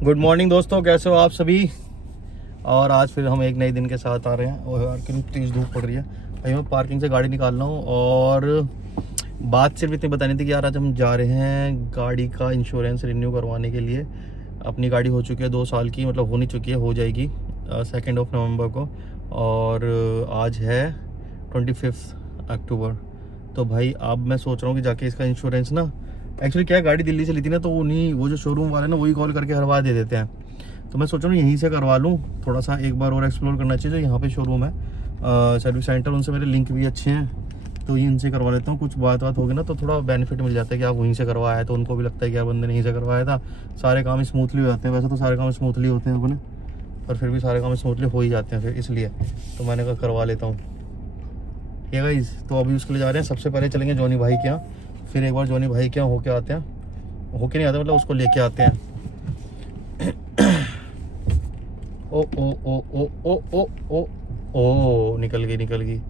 Good morning दोस्तों, कैसे हो आप सभी। और आज फिर हम एक नए दिन के साथ आ रहे हैं। और यार कितनी तेज़ धूप पड़ रही है भाई। मैं पार्किंग से गाड़ी निकाल रहा हूँ और बात सिर्फ इतनी बतानी थी कि यार आज हम जा रहे हैं गाड़ी का इंश्योरेंस रिन्यू करवाने के लिए। अपनी गाड़ी हो चुकी है 2 साल की, मतलब होनी चुकी है, हो जाएगी 2 नवंबर को। और आज है 25 अक्टूबर। तो भाई अब मैं सोच रहा हूँ कि जाके इसका इंश्योरेंस ना, एक्चुअली क्या है, गाड़ी दिल्ली से ली थी ना, तो उन्हीं वो जो शोरूम वाले ना वही कॉल करके हर बार दे देते हैं। तो मैं सोच रहा हूँ यहीं से करवा लूँ, थोड़ा सा एक बार और एक्सप्लोर करना चाहिए। जो यहाँ पे शोरूम है सर्विस सेंटर, उनसे मेरे लिंक भी अच्छे हैं, तो इनसे करवा लेता हूँ। कुछ बात होगी ना तो थोड़ा बेनिफिट मिल जाता है कि आप वहीं से करवाया है, तो उनको भी लगता है कि यार बंदे ने यहीं से करवाया था। सारे काम स्मूथली हो जाते हैं। वैसे तो सारे काम स्मूथली होते हैं अपने, पर फिर भी सारे काम स्मूथली हो ही जाते हैं फिर, इसलिए तो मैंने कहा करवा लेता हूँ। ये गाइस, तो अभी उसके लिए जा रहे हैं। सबसे पहले चलेंगे जॉनी भाई के यहाँ, फिर एक बार जॉनी भाई के यहाँ होके आते हैं। होके नहीं आते, मतलब उसको लेके आते हैं। ओ ओ ओ ओ ओ ओ ओ ओ निकल गई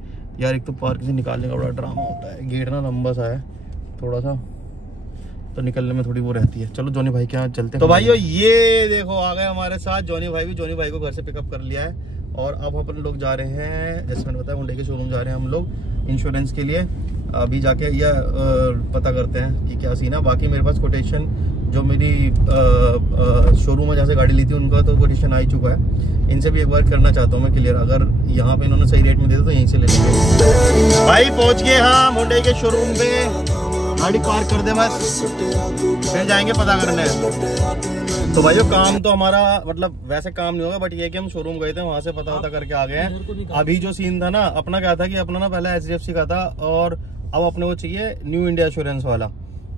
यार। एक तो पार्क से निकालने का बड़ा ड्रामा होता है। गेट ना लंबा सा है थोड़ा सा, तो निकलने में थोड़ी वो रहती है। चलो जॉनी भाई के यहाँ चलते हैं। तो भाइयों ये देखो आ गए हमारे साथ जॉनी भाई भी। जॉनी भाई को घर से पिकअप कर लिया है और अब अपन लोग जा रहे हैं, जैसे मैंने बताया, हुंडई के शोरूम जा रहे हैं हम लोग इंश्योरेंस के लिए। अभी जाके या पता करते हैं कि क्या सीन है। बाकी मेरे पास कोटेशन जो मेरी शोरूम में जहाँ से गाड़ी ली थी उनका तो कोटेशन आ ही चुका है। इनसे भी एक बार करना चाहता हूँ मैं क्लियर। अगर यहाँ पे इन्होंने सही रेट में दे दिया तो यहीं से ले लेंगे। भाई पहुँच गए हम हुंडई के शोरूम पे। गाड़ी पार्क कर दे बस, फिर जाएंगे पता करने। तो भाइयों काम तो हमारा मतलब वैसे काम नहीं होगा, बट ये कि हम शोरूम गए थे, वहां से पता करके आ गए हैं। अभी जो सीन था ना अपना, क्या था कि अपना ना पहले HDFC का था और अब अपने को चाहिए न्यू इंडिया इंश्योरेंस वाला,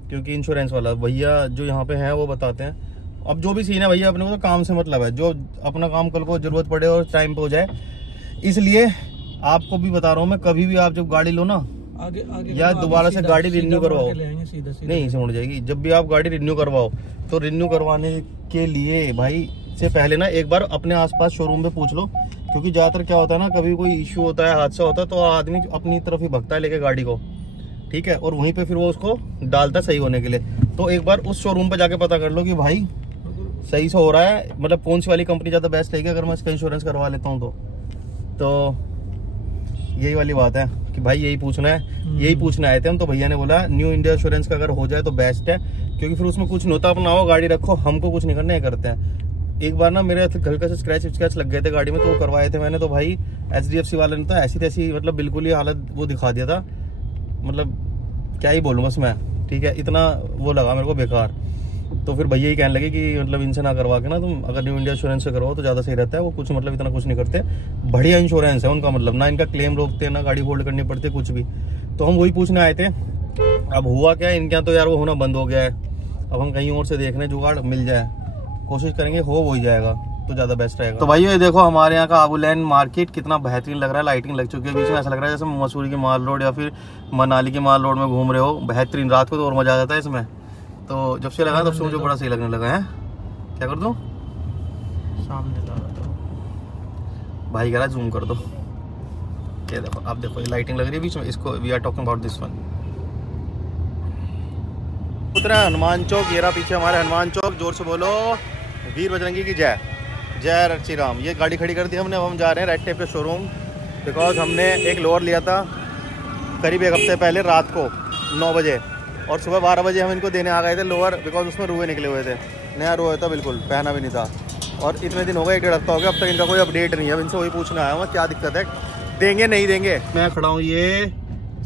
क्योंकि इंश्योरेंस वाला भैया जो यहाँ पे है वो बताते हैं। अब जो भी सीन है भैया, अपने को तो काम से मतलब है, जो अपना काम कल को जरूरत पड़े और टाइम पे हो जाए। इसलिए आपको भी बता रहा हूँ मैं, कभी भी आप जब गाड़ी लो ना आगे या दोबारा से गाड़ी रिन्यू करवाओ, नहीं इसे मुड़ जाएगी। जब भी आप गाड़ी रिन्यू करवाओ तो रिन्यू करवाने के लिए भाई से पहले ना एक बार अपने आसपास शोरूम पे पूछ लो, क्योंकि ज्यादातर क्या होता है ना, कभी कोई इश्यू होता है, हादसा होता है, तो आदमी अपनी तरफ ही भगता है लेके गाड़ी को, ठीक है, और वहीं पे फिर वो उसको डालता है सही होने के लिए। तो एक बार उस शोरूम पे जाके पता कर लो कि भाई सही से हो रहा है, मतलब कौन सी वाली कंपनी ज्यादा बेस्ट रहेगी अगर मैं इसका इंश्योरेंस करवा लेता हूँ तो यही वाली बात है कि भाई यही पूछना है, यही पूछने आए थे हम। तो भैया ने बोला न्यू इंडिया इंश्योरेंस का अगर हो जाए तो बेस्ट है, क्योंकि फिर उसमें कुछ नहीं होता, अपना आओ गाड़ी रखो, हमको कुछ नहीं करना है, करते हैं। एक बार ना मेरे हल्का से स्क्रैच लग गए थे गाड़ी में, तो वो करवाए थे मैंने। तो भाई HDFC वाले ने तो ऐसी तैसी मतलब बिल्कुल ही हालत वो दिखा दिया था, मतलब क्या ही बोलूँ बस मैं, ठीक है, इतना वो लगा मेरे को बेकार। तो फिर भैया ही कहने लगे कि मतलब इनसे ना करवा के ना तुम अगर न्यू इंडिया इंश्योरेंस से करवाओ तो ज़्यादा सही रहता है। वो कुछ मतलब इतना कुछ नहीं करते, बढ़िया इंश्योरेंस है उनका, मतलब ना इनका क्लेम रोकते ना गाड़ी होल्ड करनी पड़ती कुछ भी। तो हम वही पूछने आए थे। अब हुआ क्या, इनके यहाँ तो यार वो होना बंद हो गया है। अब हम कहीं और से देख रहे हैं, जुगाड़ मिल जाए, कोशिश करेंगे, हो ही जाएगा तो ज़्यादा बेस्ट रहेगा। तो भाई ये देखो हमारे यहाँ का आबूलैंड मार्केट कितना बेहतरीन लग रहा है। लाइटिंग लग चुकी है बीच में, ऐसा लग रहा है जैसे मसूरी की माल रोड या फिर मनाली की माल रोड में घूम रहे हो। बेहतरीन, रात को तो और मजा आ जाता है इसमें। तो जब से लगा तब से मुझे बड़ा सही लगने लगा है। क्या कर दूं, सामने लगा दो भाई, कह रहा जूम कर दो। ये देखो, अब देखो ये लाइटिंग लग रही है बीच में, इसको we are talking about this one. उतरा हनुमान चौक, ये रहा पीछे हमारे हनुमान चौक। जोर से बोलो वीर बजरंगी की जय, जय श्री राम। ये गाड़ी खड़ी कर दी हमने, अब हम जा रहे हैं रेड टेप के शोरूम, बिकॉज हमने एक लोअर लिया था करीब 1 हफ्ते पहले रात को 9 बजे, और सुबह 12 बजे हम इनको देने आ गए थे लोअर, बिकॉज उसमें रुए निकले हुए थे, नया रुआ था बिल्कुल, पहना भी नहीं था। और इतने दिन हो गए, 1-1.5 हफ्ता हो गया, अब तक इनका कोई अपडेट नहीं है। अब इनसे वही पूछने आया हूँ क्या दिक्कत है, देंगे नहीं देंगे। मैं खड़ा हूँ ये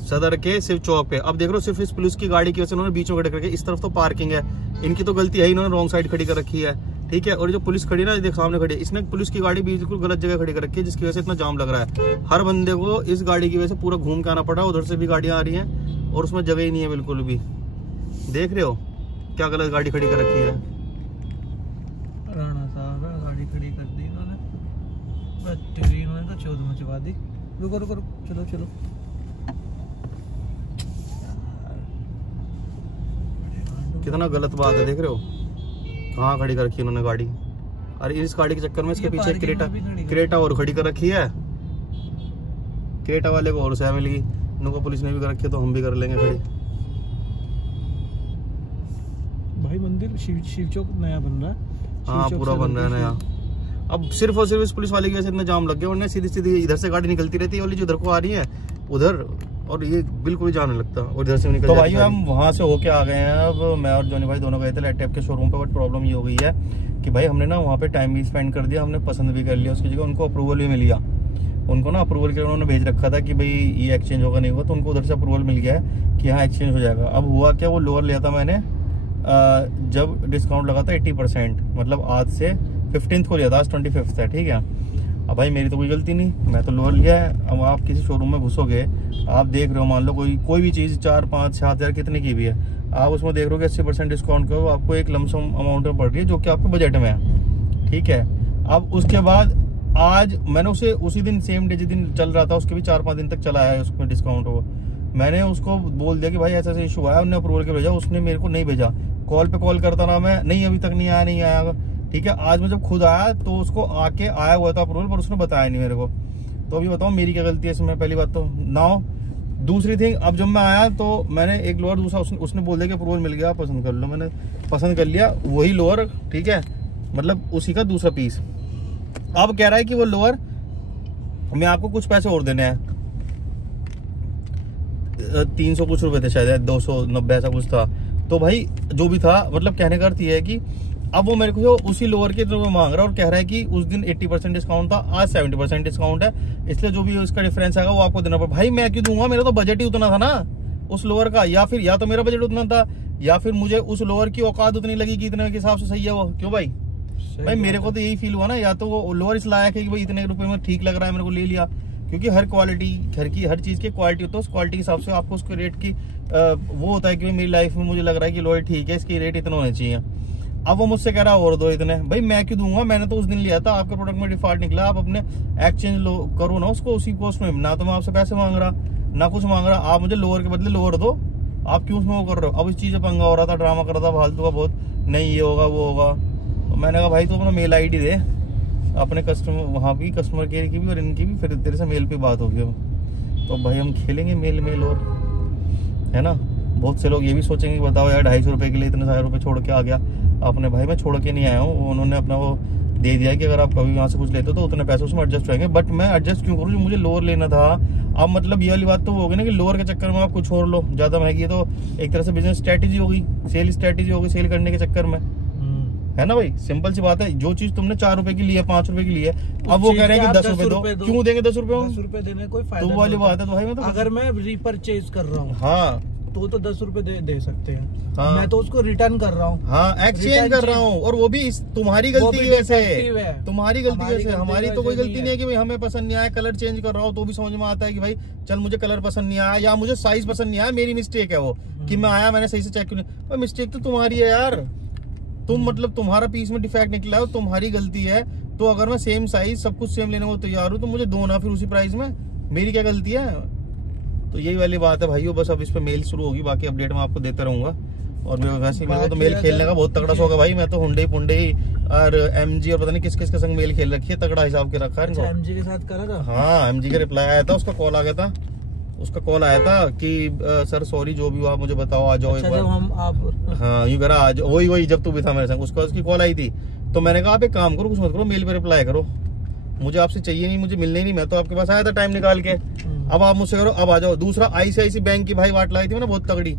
सदर के शिव चौक पे। अब देख लो सिर्फ इस पुलिस की गाड़ी की वजह से उन्होंने बीच में खड़े करके, इस तरफ तो पार्किंग है, इनकी तो गलती है, इन्होंने रॉन्ग साइड खड़ी कर रखी है, ठीक है। और जो पुलिस खड़ी ना, देख सामने खड़ी है, इसने पुलिस की गाड़ी बिल्कुल गलत जगह खड़ी कर रखी है, जिसकी वजह से इतना जाम लग रहा है। हर बंदे को इस गाड़ी की वजह से पूरा घूम के आना पड़ा, उधर से भी गाड़ियां आ रही हैं और उसमें जगह ही नहीं है बिल्कुल भी। देख रहे हो क्या गलत गाड़ी खड़ी कर रखी है। राणा साहब गाड़ी खड़ी कर दी इन्होंने, तो चौध मचवा दी। रुको रुको रुको, चलो चलो। कितना गलत बात है, देख रहे हो कहाँ खड़ी कर रखी है इन्होंने गाड़ी। अरे इस गाड़ी के चक्कर में इसके पीछे क्रेटा और खड़ी कर रखी है। क्रेटा वाले को और सह मिल गई, इनको पुलिस ने भी कर रखी है, तो हम भी कर लेंगे खड़ी। भाई मंदिर शिव चौक नया बन रहा है, हाँ पूरा बन रहा है नया। अब सिर्फ और सिर्फ इस पुलिस वाले की वजह से इतना जाम लग गया, वरना सीधी सीधी इधर से गाड़ी निकलती रहती है, वाली जो इधर को आ रही है उधर, और ये बिल्कुल ही जाने लगता और इधर से निकल। तो भाई हम वहाँ से होके आ गए हैं। अब मैं और जॉनी भाई दोनों गए थे लैपटॉप के शोरूम पे, बट प्रॉब्लम ये हो गई है कि भाई हमने ना वहाँ पे टाइम भी स्पेंड कर दिया, हमने पसंद भी कर लिया उसकी जगह, उनको अप्रूवल भी मिल गया। उनको ना अप्रूवल के लिए उन्होंने भेज रखा था कि भाई ये एक्सचेंज होगा नहीं होगा, तो उनको उधर से अप्रूवल मिल गया है कि हाँ एक्सचेंज हो जाएगा। अब हुआ क्या, वो लोअर लिया था मैंने जब डिस्काउंट लगा था 80%, मतलब आज से 15th को लिया था, आज 25th है, ठीक है। अब भाई मेरी तो कोई गलती नहीं, मैं तो लोअर लिया है। अब आप किसी शोरूम में घुसोगे, आप देख रहे हो, मान लो कोई भी चीज़ 4, 5, 7 हज़ार कितने की भी है, आप उसमें देख रहे हो कि 80% डिस्काउंट का आपको एक लमसम अमाउंट में पड़ रही है, जो कि आपके बजट में है, ठीक है। अब उसके बाद आज मैंने उसे उसी दिन सेम डे जिस दिन चल रहा था उसके भी 4-5 दिन तक चला है उसमें डिस्काउंट हो, मैंने उसको बोल दिया कि भाई ऐसा इशू आया, उन्होंने अप्रूवल के भेजा, उसने मेरे को नहीं भेजा। कॉल पे कॉल करता रहा मैं, नहीं अभी तक नहीं आया, ठीक है। आज मैं जब खुद आया तो उसको आके आया हुआ था अप्रूवल, पर उसने बताया नहीं मेरे को। तो अभी बताओ मेरी क्या गलती है इसमें, पहली बात तो ना। दूसरी थिंग, अब जब मैं आया तो मैंने एक लोअर दूसरा उसने बोल दिया कि अप्रूवल मिल गया, पसंद कर लो। मैंने पसंद कर लिया वही लोअर, ठीक है, मतलब उसी का दूसरा पीस। अब कह रहा है कि वो लोअर मैं आपको कुछ पैसे और देने हैं, 300 कुछ रुपए थे शायद, 290 ऐसा कुछ था। तो भाई जो भी था, मतलब कहने का अर्थ ये है कि अब वो मेरे को उसी लोअर के तो मांग रहा है और कह रहा है कि उस दिन 80% डिस्काउंट था, आज 70% डिस्काउंट है, इसलिए जो भी उसका डिफरेंस आएगा वो आपको देना पड़ेगा। भाई मैं क्यों दूंगा, मेरा तो बजट ही उतना था ना उस लोअर का, या फिर या तो मेरा बजट उतना था, या फिर मुझे उस लोअर की औकात उतनी लगी कि इतने के हिसाब से सही है वो। क्यों भाई? भाई मेरे को तो यही फील हुआ ना, या तो वो लोअर इस लायक है कि भाई इतने रुपए में ठीक लग रहा है, मेरे को ले लिया। क्योंकि हर क्वालिटी, घर की हर चीज की क्वालिटी होती है, उस क्वालिटी के हिसाब से आपको उसके रेट की वो होता है कि मेरी लाइफ में मुझे लग रहा है कि लोअर ठीक है, इसकी रेट इतना होना चाहिए। अब वो मुझसे कह रहा है और दो इतने, भाई मैं क्यों दूंगा, मैंने तो उस दिन लिया था, आपके प्रोडक्ट में डिफॉल्ट निकला, आप अपने एक्सचेंज करो ना उसको उसी कॉस्ट में। ना तो मैं आपसे पैसे मांग रहा, ना कुछ मांग रहा, आप मुझे लोअर के बदले लोअर दो, आप क्यों उसमें वो कर रहे हो? अब इस चीज पे पंगा हो रहा था, ड्रामा कर रहा था फालतू का बहुत, नहीं ये होगा वो होगा। तो मैंने कहा भाई तू अपना मेल ID दे अपने कस्टमर, वहाँ भी कस्टमर केयर की भी और इनकी भी, फिर तेरे से मेल पे बात होगी। तो भाई हम खेलेंगे मेल और, है ना। बहुत से लोग ये भी सोचेंगे बताओ यार 250 रुपए के लिए इतने सारे रुपए छोड़ के आ गया अपने। भाई मैं छोड़ के नहीं आया हूँ, उन्होंने अपना वो दे दिया कि अगर आप कभी वहाँ से कुछ लेते हो तो उतने पैसे उसमें एडजस्ट होंगे, बट मैं एडजस्ट क्यों करूँ, जो मुझे लोअर लेना था। अब मतलब ये वाली बात तो होगी ना कि लोअर के चक्कर में आप कुछ और लो, ज्यादा महंगी है, तो एक तरह से बिजनेस स्ट्रेटेजी होगी, सेल स्ट्रेटेजी होगी, सेल करने के चक्कर में, है ना भाई। सिंपल सी बात है, जो चीज तुमने 4 रुपए की ली है, 5 रुपए की ली है, अब वो कह रहे हैं कि 10 रुपए दो, क्यों देंगे 10 रुपए? 10 रुपए देने कोई फायदा तो वाली बात है। तो भाई मैं तो अगर मैं रिपर्चेज कर रहा हूँ, हाँ तो 10 रुपए दे सकते हैं। हाँ, मैं तो उसको रिटर्न कर रहा हूँ, हाँ एक्सचेंज कर रहा हूँ, और वो भी तुम्हारी गलती की वजह से, तुम्हारी गलती की वजह से। हमारी तो कोई गलती नहीं है कि भाई हमें पसंद नहीं आया, कलर चेंज कर रहा हूँ तो भी समझ में आता है कि भाई चल मुझे कलर पसंद नहीं आया, या मुझे साइज पसंद नहीं आया, मेरी मिस्टेक है वो कि मैं आया मैंने सही से चेक क्यों नहीं। मिस्टेक तो तुम्हारी है यार, तुम मतलब तुम्हारा पीस में डिफेक्ट निकला है, तुम्हारी गलती है। तो अगर मैं सेम साइज सब कुछ सेम लेने को तैयार हूँ तो मुझे दो ना फिर उसी प्राइस में, मेरी क्या गलती है? तो यही वाली बात है भाइयों। बस अब इस पे मेल शुरू होगी, बाकी अपडेट मैं आपको देता रहूंगा। और वैसे मेरे को तो मेल खेलने का बहुत तगड़ा शौक है भाई। मैं तो हुंडई पुंडई और MG और पता नहीं किस किस के संग मेल खेल रखी है, तगड़ा हिसाब के रखा है इनको। MG के साथ करा था? हाँ MG का रिप्लाई आया था, उसका कॉल आ गया था, उसका कॉल आया था कि सर सॉरी जो भी हुआ मुझे बताओ, आ जाओ एक बार। हम आप हाँ यूं करा आज, वही जब तू भी था मेरे संग, उसकी कॉल आई थी। तो मैंने कहा आप एक काम करो, कुछ मत करो, मेल पे रिप्लाई करो, मुझे आपसे चाहिए नहीं, मुझे मिलने ही नहीं, मैं तो आपके पास आया था टाइम निकाल के, अब आप मुझसे करो, अब आ जाओ। दूसरा ICICI बैंक की भाई वाट लाई थी ना बहुत तगड़ी,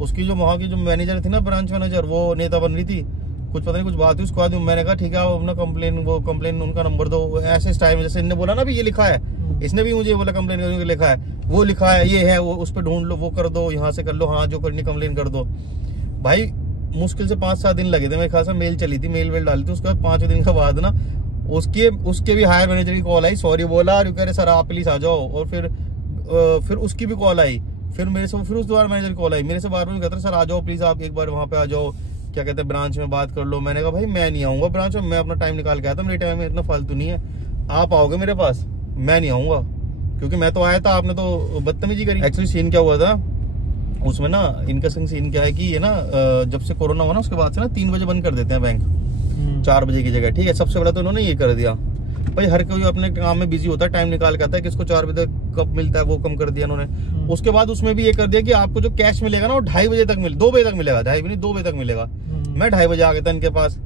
उसकी जो वहाँ की जो मैनेजर थी ना, ब्रांच मैनेजर, वो नेता बन रही थी, कुछ पता नहीं कुछ बात हुई, उसके बाद मैंने कहा ठीक है आप अपना कंप्लेन उनका नंबर दो, ऐसे टाइम जैसे इनने बोला ना भी ये लिखा है, इसने भी मुझे बोला कंप्लेन करने लिखा है, वो लिखा है ये है, वो उस पर ढूंढ लो, वो कर दो, यहाँ से कर लो, हाँ जो करनी कंप्लेन कर दो। भाई मुश्किल से 5-7 दिन लगे थे मेरे ख्याल से, मेल चली थी, मेल डाली थी, उसके बाद 5 दिन के बाद ना उसके भी हायर मैनेजर की कॉल आई, सॉरी बोला, और कह रहे सर आप प्लीज आ जाओ। और फिर उसकी भी कॉल आई, फिर मेरे से, फिर उस दोबारा मैनेजर कॉल आई, मेरे से बार बार कहते हैं सर आ जाओ प्लीज, आप एक बार वहाँ पे आ जाओ, क्या कहते हैं ब्रांच में बात कर लो। मैंने कहा भाई मैं नहीं आऊंगा ब्रांच में, मैं अपना टाइम निकाल के आया था, मेरे टाइम में इतना फालतू नहीं है, आप आओगे मेरे पास, मैं नहीं आऊंगा, क्योंकि मैं तो आया था, आपने तो बदतमीजी करी। एक्चुअली सीन क्या हुआ था उसमें ना, इनका सीन क्या है कि ये ना जब से कोरोना हुआ ना उसके बाद से ना 3 बजे बंद कर देते हैं बैंक, 4 बजे की जगह, ठीक है। सबसे पहले तो उन्होंने ये कर दिया, भाई हर कोई अपने काम में बिजी होता है, टाइम निकाल के आता है, किसको 4 बजे तक कब मिलता है वो कम कर दिया उन्होंने। उसके बाद उसमें भी ये कर दिया कि आपको जो कैश मिलेगा ना वो 2:30 बजे तक 2 बजे तक मिलेगा, 2:30 भी नहीं 2 बजे तक मिलेगा। मैं 2:30 बजे आ गया था इनके पास,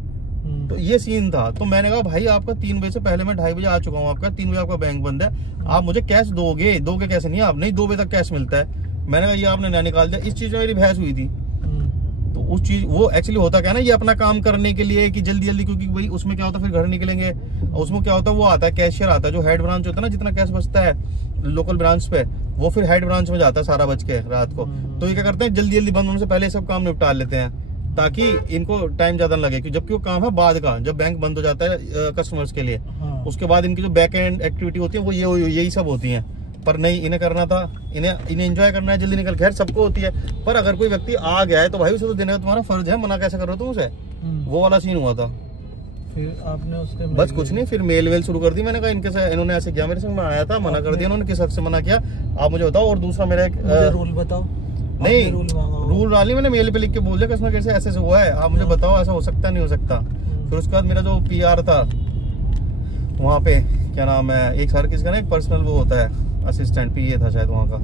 तो ये सीन था। तो मैंने कहा भाई आपका 3 बजे से पहले मैं 2:30 बजे आ चुका हूँ, आपका 3 बजे आपका बैंक बंद है, आप मुझे कैश दोगे कैसे नहीं, आप नहीं 2 बजे तक कैश मिलता है। मैंने कहा ये आपने ना निकाल दिया। इस चीज में मेरी बहस हुई थी। तो उस चीज वो एक्चुअली होता क्या ना, ये अपना काम करने के लिए कि जल्दी जल्दी, क्योंकि भाई उसमें क्या होता है फिर घर निकलेंगे, उसमें क्या होता है वो आता है कैशियर आता है, जो हेड ब्रांच होता है ना, जितना कैश बचता है लोकल ब्रांच पे वो फिर हेड ब्रांच में जाता है सारा बच के रात को। तो ये क्या करते हैं जल्दी जल्दी बंद होने से पहले सब काम निपटा लेते हैं ताकि इनको टाइम ज्यादा लगे, जबकि वो काम है बाद का, जब बैंक बंद हो जाता है कस्टमर्स के लिए। उसके बाद इनकी जो बैक एंड एक्टिविटी होती है वो यही सब होती है। पर नहीं, इन्हें करना था, इन्हें एंजॉय करना है, जल्दी निकल। खैर सबको होती है, पर अगर कोई व्यक्ति आ गया है तो भाई उसे तो देने का तुम्हारा फर्ज है, मना कैसे कर रहे हो तुम उसे। वो वाला सीन हुआ था। फिर आपने उसके बस कुछ नहीं, फिर मेल वेल शुरू कर दी। मैंने कहा इनके साथ इन्होंने ऐसे किया, मेरे संग में आया था, मना कर दिया इन्होंने, किस हद से मना किया आप मुझे बताओ। और दूसरा मेरा एक रूल बताओ। नहीं रूल डाली मैंने, मेल पे लिख के बोल दिया कस्टमर केयर से ऐसे हुआ है, आप मुझे बताओ ऐसा हो सकता नहीं हो सकता। फिर उसके बाद मेरा जो PR था वहाँ पे, क्या नाम है, एक सर किसका ना एक पर्सनल वो होता है असिस्टेंट, PA था शायद वहाँ का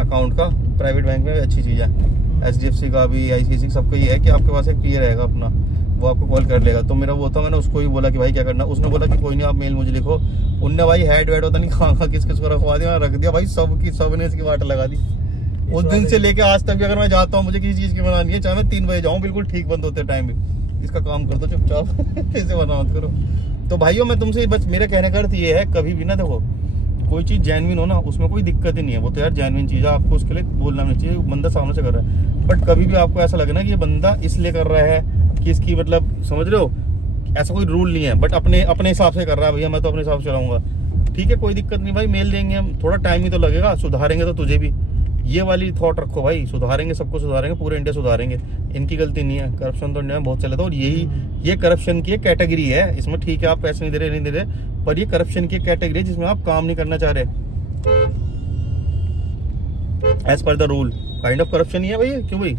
अकाउंट का, प्राइवेट बैंक में अच्छी चीज है, HDFC का भी, ICICI सबका ये है कि आपके पास एक PA रहेगा अपना, वो आपको कॉल कर लेगा। तो मेरा वो था, मैंने उसको ही बोला कि भाई क्या करना, उसने बोला कि कोई नहीं आप मेल मुझे लिखो। उनने भाई हेड वेड होता नहीं कहाँ किस किस को रखवा दिया, रख दिया भाई, सबने इसकी वाट लगा दी। उस दिन से लेके आज तक भी अगर मैं जाता हूँ मुझे किसी चीज की मना नहीं है, चाहे मैं 3 बजे जाऊँ बिल्कुल ठीक बंद होते टाइम भी, इसका काम कर दो चुपचाप ऐसे मना मत करो। तो भाइयों मैं तुमसे बस मेरे कहने का अर्थ ये है, कभी भी ना देखो कोई चीज जेन्युइन हो ना उसमें कोई दिक्कत ही नहीं है, वो तो यार जेन्युइन चीज है, आपको उसके लिए बोलना नहीं चाहिए, बंदा सामने से कर रहा है। बट कभी भी आपको ऐसा लगे ना कि ये बंदा इसलिए कर रहा है कि इसकी मतलब समझ रहे हो, ऐसा कोई रूल नहीं है, बट अपने हिसाब से कर रहा है, भैया मैं तो अपने हिसाब से चलाऊंगा, ठीक है कोई दिक्कत नहीं भाई, मेल देंगे हम, थोड़ा टाइम ही तो लगेगा, सुधारेंगे तो तुझे भी, ये वाली थॉट रखो भाई, सुधारेंगे सबको सुधारेंगे, पूरे इंडिया सुधारेंगे, इनकी गलती नहीं है। करप्शन तो इंडिया में बहुत चला था, और ये करप्शन की कैटेगरी है, इसमें ठीक है आप पैसे नहीं दे रहे, पर ये करप्शन की कैटेगरी है जिसमें आप काम नहीं करना चाह रहे as per the rule, kind of corruption ही है भाई। क्यों भाई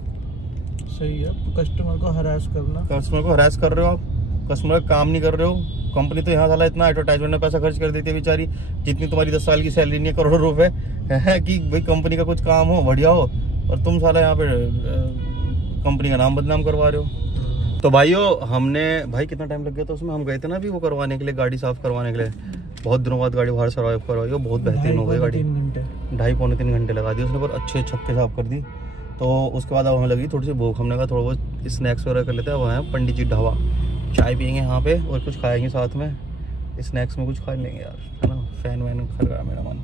सही है, कस्टमर को हरास करना, कस्टमर को हरास कर रहे हो आप, कस्टमर का काम नहीं कर रहे हो। कंपनी तो यहाँ साला इतना एडवर्टाइजमेंट में पैसा खर्च कर देती है बेचारी, जितनी तुम्हारी 10 साल की सैलरी नहीं है, करोड़ों रुपए है कि भाई कंपनी का कुछ काम हो बढ़िया हो, और तुम साला यहाँ पे कंपनी का नाम बदनाम करवा रहे हो। तो भाइयों हमने भाई कितना टाइम लग गया था उसमें, हम गए थे ना अभी वो करवाने के लिए, गाड़ी साफ करवाने के लिए, बहुत दिनों बाद गाड़ी बाहर सर्वाइव करवाई, वो बहुत बेहतरीन हो गई गाड़ी, 2.5-3 घंटे लगा दिए उसने, पर अच्छे छक्के साफ कर दी। तो उसके बाद अब हमें लगी थोड़ी सी भूख, हमने कहा थोड़ा बहुत स्नैक्स वगैरह कर लेते हैं, वहाँ है पंडित जी ढाबा, चाय पियेंगे यहाँ पे और कुछ खाएंगे साथ में, स्नैक्स में कुछ खा लेंगे यार, है ना, फैन वैन खा रहा है मेरा मन,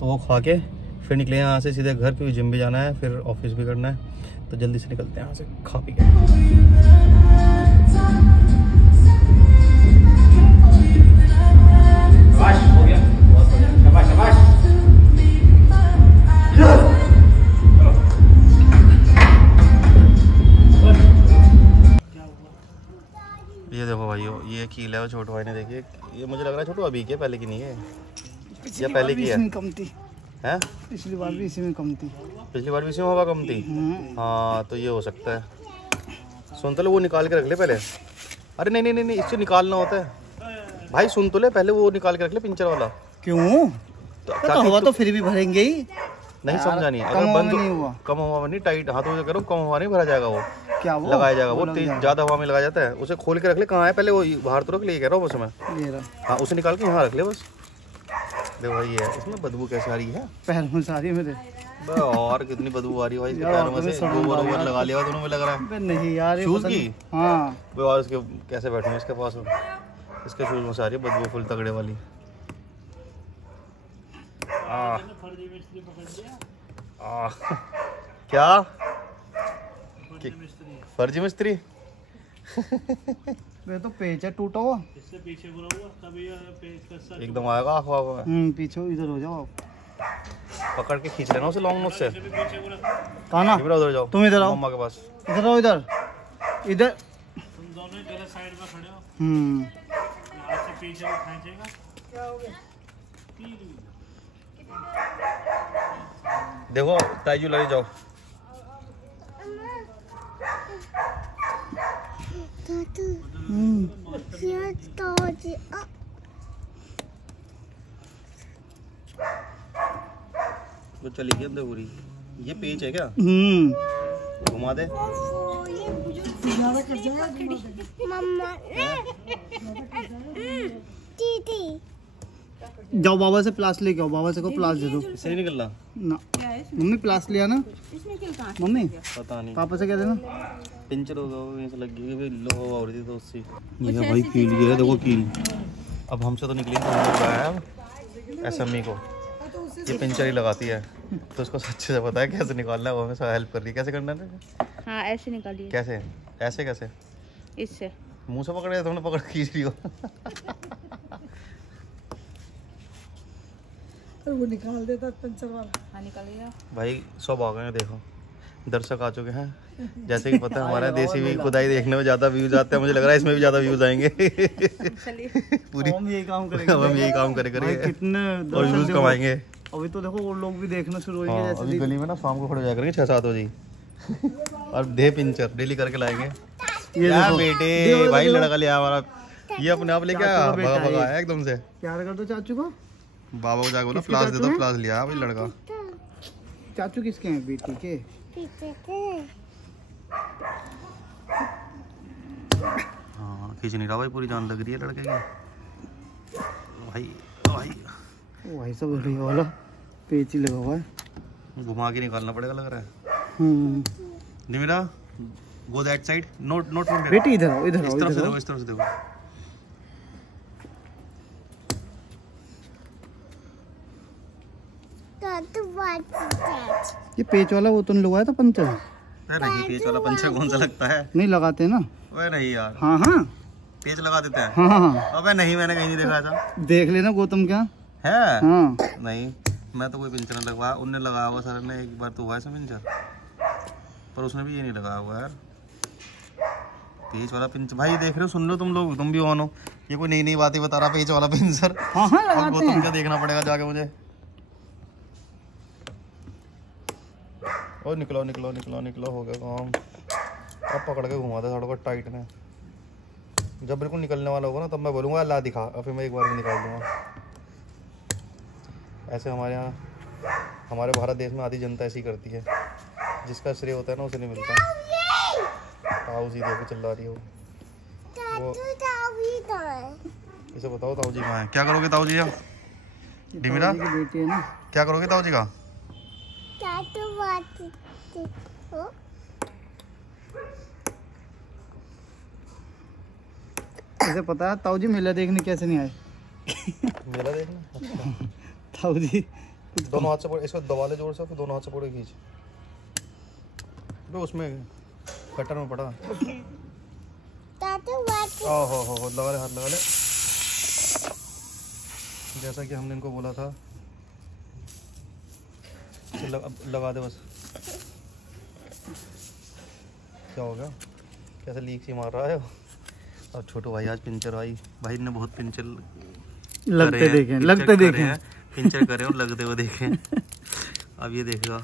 तो वो खा के फिर निकले यहाँ से सीधे घर, क्योंकि जिम भी जाना है, फिर ऑफिस भी करना है, तो जल्दी से निकलते हैं यहाँ से खा पी के। हो गया, शाबाश शाबाश। ये देखो भाइयों, ये कील है वो छोटू भाई ने, देखिए ये मुझे लग रहा है छोटू अभी की है, पहले की नहीं है, या पहले की है, कम थी हैं? पिछली बार भी इसी में कम थी, पिछली बार भी इसमें होगा कम थी, हाँ तो ये हो सकता है। सुन तो ले, वो निकाल के रख ले पहले, अरे नहीं नहीं नहीं, नहीं इससे निकालना होता है भाई, सुन तो ले पहले, वो निकाल के रख ले पिंचर वाला। क्यों? तो हुआ तो फिर भी भरेंगे ही, नहीं समझा नहीं, अगर बंद नहीं हुआ, कम हवा नहीं, टाइट हाथों से करो, कम हवा नहीं भरा जाएगा, वो क्या वो लगाया जाएगा, वो तेज ज्यादा हवा में लगाया जाता है, उसे खोल के रख ले, कहाँ है पहले वो बाहर तो रख ले, कह रहा हूँ बस मैं, हाँ उसे निकाल के यहाँ रख ले बस। देखो भाई है, इसमें बदबू कैसे आ रही है, पैर में सारी मेरे, और कितनी बदबू आ रही है भाई इसके पैरों में से, गोबर लगा लिया दोनों में लग रहा है, नहीं यार शूज की, हाँ और इसके कैसे बैठूं इसके पास, इसके शूज में से आ रही है बदबू फुल तगड़े वाली। क्या फर्जी मिस्त्री ये तो पेच है टूटा हुआ, इससे पीछे बुरा हुआ तभी पेच एकदम आएगा आँख वाँख में, पीछे इधर हो जाओ, पकड़ के खींच लेना उसे लॉन्ग नोट से, कहाँ ना उधर जाओ, तुम इधर आओ, मम्मा के पास, इधर आओ, इधर इधर, तुम दोनों ही गलत साइड में खड़े हो, यहाँ से पीछे को खींचेगा, क्या हो गया? देखो ताइजू लगे जाओ, वो चली गई अंदर पूरी, ये पेच है क्या, घुमा दे, मम्मा दीदी जाओ बाबा से प्लास लेके आओ, बाबा से को प्लास दे दो सही निकल रहा ना। मम्मी प्लास लिया ना मम्मी, पता नहीं, पापा से कह देना पिंचर होगा वो, ऐसा लग गया कि लो हो रही थी तो उससे। ये भाई कील गया, देखो कील। अब हमसे तो निकली, तो हमने लगाया अब SME को, ये पिंचर ही लगाती है तो उसको अच्छे से पता है कैसे निकालना है, वो हमें हेल्प कर रही है। कैसे करना है? हाँ ऐसे निकालिए। कैसे? ऐसे कैसे? इससे मुंह से पकड़े, तुमने पकड़ खींच रही हो। वो निकाल देता पंचर वाला। हाँ निकालिए। भाई सब आ गए हैं, देखो दर्शक आ चुके हैं। जैसे कि पता है हमारा देसी भी खुदाई देखने में ज़्यादा व्यूज आते हैं, मुझे लग रहा है इसमें भी ज़्यादा व्यूज आएंगे। पूरी हम यही काम करेंगे, हम यही काम करे भाई कितने और व्यूज कमाएंगे। अभी तो देखो वो लोग भी देखना शुरू हो हाँ, गए। अभी गली में ना शाम को खड़े हो जाया करेंगे 6-7 बजे और दे पिंचर डेली करके लाएंगे। ये क्या देखो, बेटे भाई लड़का लिया हमारा, ये अपने आप लेके आया, भगा भगा आया एकदम से। प्यार कर दो चाचू को। बाबा को जाके बोला फ्लास दे दो, फ्लास लिया भाई लड़का। चाचू किसके हैं? बेटी के। हाँ खींच नहीं रहा भाई, पूरी जान लग रही है लड़के की। भाई भाई ओ भाई सब बढ़िया वाला पेच ही लगा हुआ है, घुमा के निकालना पड़ेगा लग रहा है। निमिरा गो दैट साइड, नोट बेटी इधर आओ, इधर इस आओ, तरफ से इधर देखो, आओ। इस तरफ से देखो। ये पेच वाला वो तो नहीं लगवाया था पंचर? अरे नहीं, पेच वाला पंचर कौन सा लगता है? नहीं लगाते ना। अबे नहीं यार, हाँ हाँ पेच लगा देते हैं। हाँ हाँ, अबे नहीं, मैंने कहीं नहीं देखा था। देख लेना गौतम क्या है? हाँ। नहीं, मैं तो कोई पिंचर नहीं लगवाया, उनने लगाया हुआ सर ने एक बार तो हुआ है पिंचर, पर उसने भी ये नहीं लगाया हुआ यार पेच वाला पिंचर। भाई देख रहे हो, सुन लो तुम लोग, तुम भी ऑन हो, ये कोई नई नई बातें बता रहा पेच वाला पिंचर। हाँ हाँ अब लगाते गौतम हैं। क्या देखना पड़ेगा जाके मुझे। और निकलो निकलो निकलो निकलो, हो गया काम। अब पकड़ के घुमा दे थोड़ा टाइट में, जब बिल्कुल निकलने वाला होगा ना तब मैं बोलूँगा अल्लाह दिखा, और फिर मैं एक बार में निकाल दूँगा। ऐसे हमारे यहाँ, हमारे भारत देश में आधी जनता ऐसी करती है, जिसका श्रेय होता है ना उसे नहीं मिलता। ताऊ जी देखो चिल्ला रही हो वो, इसे बताओ ताऊ जी कहाँ है? क्या करोगे ताऊ जी? डिमिरा बेटी है ना। क्या करोगे ताऊ जी का? इसे पता है ताऊ जी मेला देखने कैसे नहीं आए? मेला देखना। अच्छा। ताऊ जी दोनों हाथ से पकड़, इसको दबा ले जोर से, फिर दोनों हाथ से पकड़ खींच। तो उसमें कटर में पड़ा। हो लगा ले, हाथ लगा ले। जैसा कि हमने इनको बोला था, लगा दे बस। क्या हो गया? कैसे लीक सी मार रहा है? अब छोटू भाई आज पिंचर भाई ने बहुत पिंचर लगते देखे, लगते देखे, पिंचर करे और लगते हुए देखे। अब ये देखेगा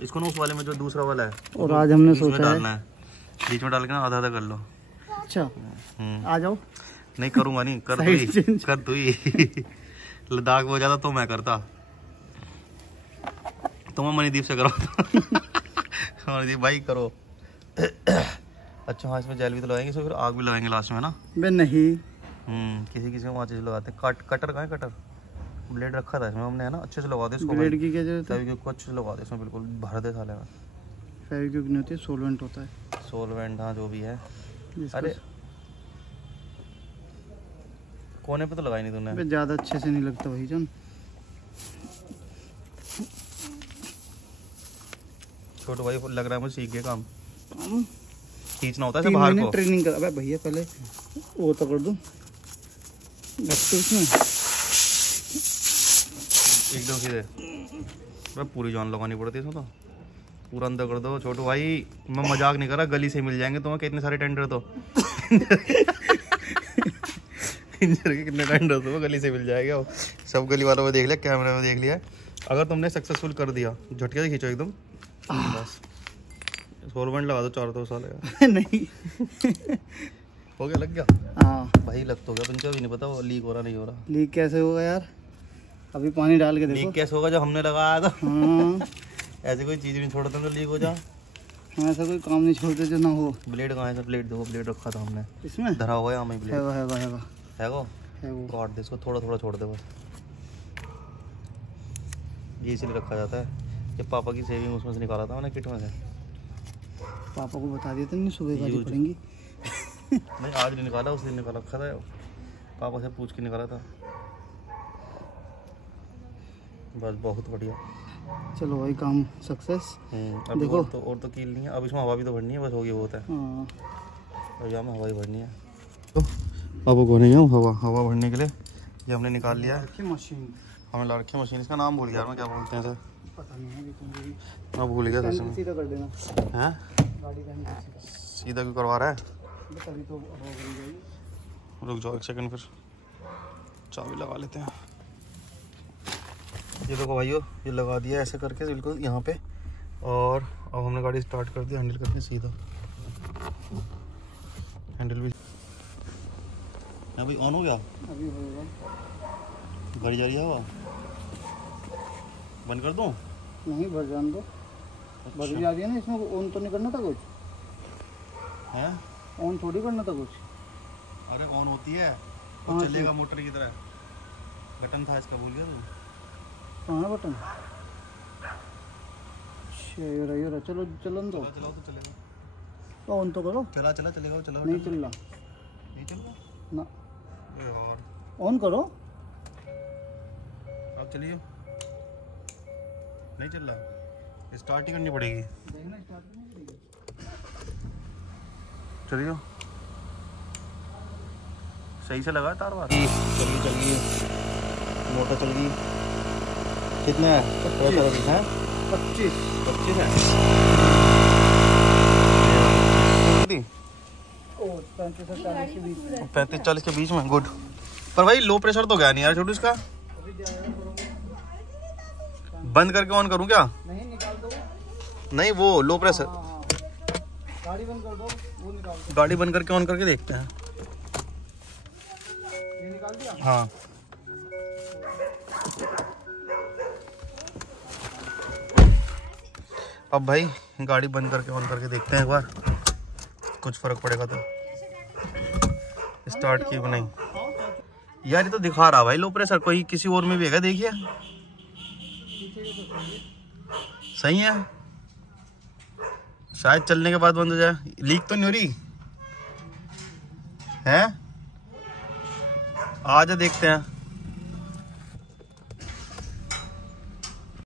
इसको ना, उस वाले में जो दूसरा वाला है, और आज हमने बीच में सोचा डालना है, बीच में डाल के ना आधा आधा कर लो। अच्छा आ जाओ। नहीं करूंगा, नहीं कर तू ही लद्दाख में हो जाता तो मैं करता, तो मैं मणिदीप से करो। मणिदीप भाई करो। अच्छा हाँ, इसमें जेल भी तो लगाएंगे, इसमें फिर आग भी लगाएंगे लास्ट में ना। बे नहीं, किसी किसी में माचिस लगाते हैं। कटर कहाँ है? कटर ब्लेड रखा था इसमें हमने, है ना। अच्छे से लगा दे इसको, ब्लेड की क्या जरूरत है? फेविक्विक को अच्छे से लगा दे इसमें, बिल्कुल भर दे साले में। फेविक्विक नहीं होती, सोलवेंट होता है। सोलवेंट, हाँ जो भी है। जिसको अरे कोने पे तो लगाई नहीं तूने। बे ज्यादा अच्छे से नहीं लगता भाई जान। छोटू भाई लग रहा है मुझे सीख गए काम, खींचना होता है 3 बाहर महीने को। ट्रेनिंग कर। अबे भैया पहले वो तो कर दो इसमें एकदम सीधे, पूरी जान लगानी पड़ती है इसमें तो, पूरा अंदर कर दो। छोटू भाई मैं मजाक नहीं कर रहा, गली से मिल जाएंगे तुम्हें कितने सारे टेंडर, तो पिंजर के कितने टेंडर तो गली से मिल जाएगा। सब गली वालों में देख लिया, कैमरे में देख लिया। अगर तुमने सक्सेसफुल कर दिया, झटके से खींचो एकदम बस। सोलवेंट लगा दो 4-2 साल का। नहीं हो गया, लग गया। हाँ भाई लग तो गया, पिंचर भी नहीं पता वो लीक हो रहा नहीं हो रहा। लीक कैसे होगा यार? अभी पानी डाल के देखो। लीक कैसे होगा जब हमने लगाया था? हाँ ऐसी कोई चीज नहीं छोड़ता तो लीक हो जा। हाँ, ऐसा कोई काम नहीं छोड़ते जो ना हो। ब्लेड कहाँ है? ब्लेड देखो, ब्लेड रखा था हमने इसमें धरा हुआ है हमें ब्लेड। है वो काट दे इसको, थोड़ा थोड़ा छोड़ दे बस। ये इसलिए रखा जाता है, जब पापा की सेविंग उसमें से निकाला था मैंने किट में से। पापा को बता दिया था नहीं, सुबह गाड़ी पड़ेंगी। नहीं आज नहीं निकाला, उस दिन निकाला रखा था, पापा से पूछ के निकाला था। बस बहुत बढ़िया। चलो भाई काम सक्सेस। अब देखो और तो कील नहीं है, अब इसमें हवा भी तो भरनी है, बस हो गया बहुत है। हाँ। और यहाँ में हवा ही भरनी है। तो अब को नहीं है हवा भरने के लिए ये हमने निकाल लिया है। मशीन हमें ला रखी मशीन, इसका नाम भूल गया मैं, क्या बोलते हैं सर? पता नहीं है, मैं भूल गया सर। सीधा कर देना हैं? गाड़ी का सीधा क्यों करवा रहा है? तभी तो हवा भरी जाएगी। रुक जाओ एक सेकंड, फिर चाबी लगा लेते हैं। ये देखो भाइयों, ये लगा दिया ऐसे करके बिल्कुल यहाँ पे। और अब हमने गाड़ी स्टार्ट कर दी, हैंडल करके सीधा हैंडल भी। हाँ भाई ऑन हो गया, अभी होगा। भरी जा रही है हवा। बंद कर दूँ? नहीं भर जान दो। भर जा रही है ना, इसमें ऑन तो नहीं करना था कुछ। हैं? ऑन थोड़ी करना था कुछ। अरे ऑन होती है हाँ, और चलेगा मोटर की तरह। बटन था इसका, भूल गया तू? कहाँ है बटन? ये रहा, चलो चलन दो। चलाओ तो चलेगा। तो ऑन तो करो। चलेगा चला। नहीं चल रहा नहीं चल रहा ना। यार ऑन करो। अब चलिए, नहीं चल रहा, स्टार्ट ही करनी पड़ेगी। देखना स्टार्ट करनी पड़ेगी। चलिए सही से लगा तार वार। चलिए मोटर चल गई। कितना है? 25 है। 25 है। 35-40 के बीच में। गुड। पर भाई लो प्रेशर तो गया नहीं यार छोटू इसका। बंद करके ऑन करूं क्या? नहीं निकाल दो। नहीं वो लो प्रेशर। गाड़ी बंद कर दो, वो निकाल दो। गाड़ी बंद करके ऑन करके देखते हैं। ये निकाल दिया? हाँ अब भाई गाड़ी बंद करके ऑन करके देखते हैं एक बार, कुछ फर्क पड़ेगा तो। स्टार्ट की नहीं यार, ये तो दिखा रहा भाई लो प्रेशर। कोई किसी और में भी है, देखिए सही है। शायद चलने के बाद बंद हो जाए। लीक तो नहीं हो रही है? आ जा देखते हैं।